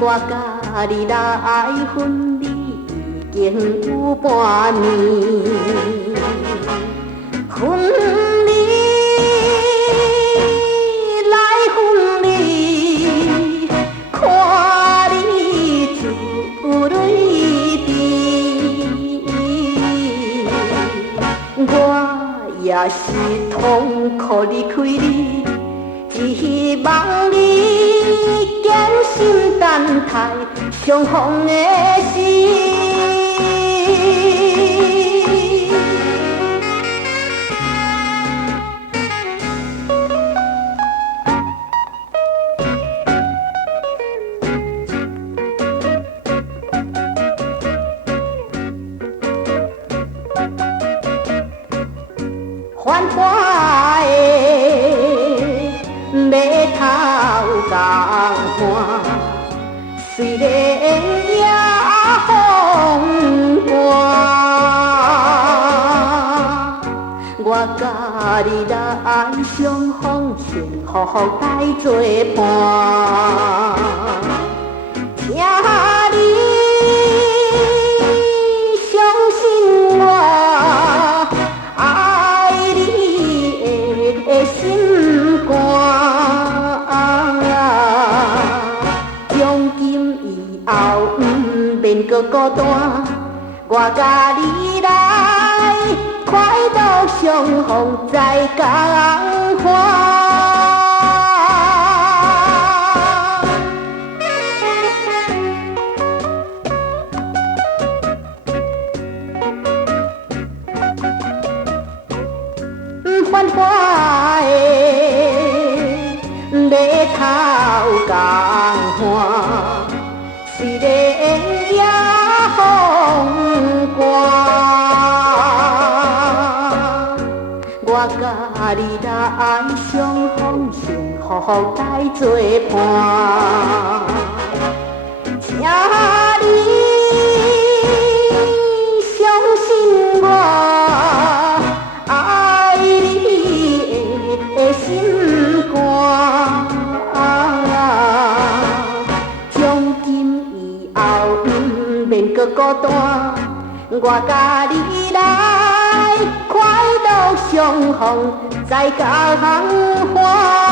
我甲你来分离已经有半年，分离来分离，看你珠泪滴，我也是痛苦离开你，只希望你坚心等待相逢的时。繁华的马头江畔，虽然也风寒，我甲你来相逢，幸福来作伴，请你相信我。心肝，从今以后不免搁孤单，我甲你来快乐相逢再共欢。繁华的马头江畔，虽然也风寒，我甲你来相逢，幸福来作伴，请你相信我。心肝，从今以后不免搁孤单，我甲你来快乐相逢再共欢。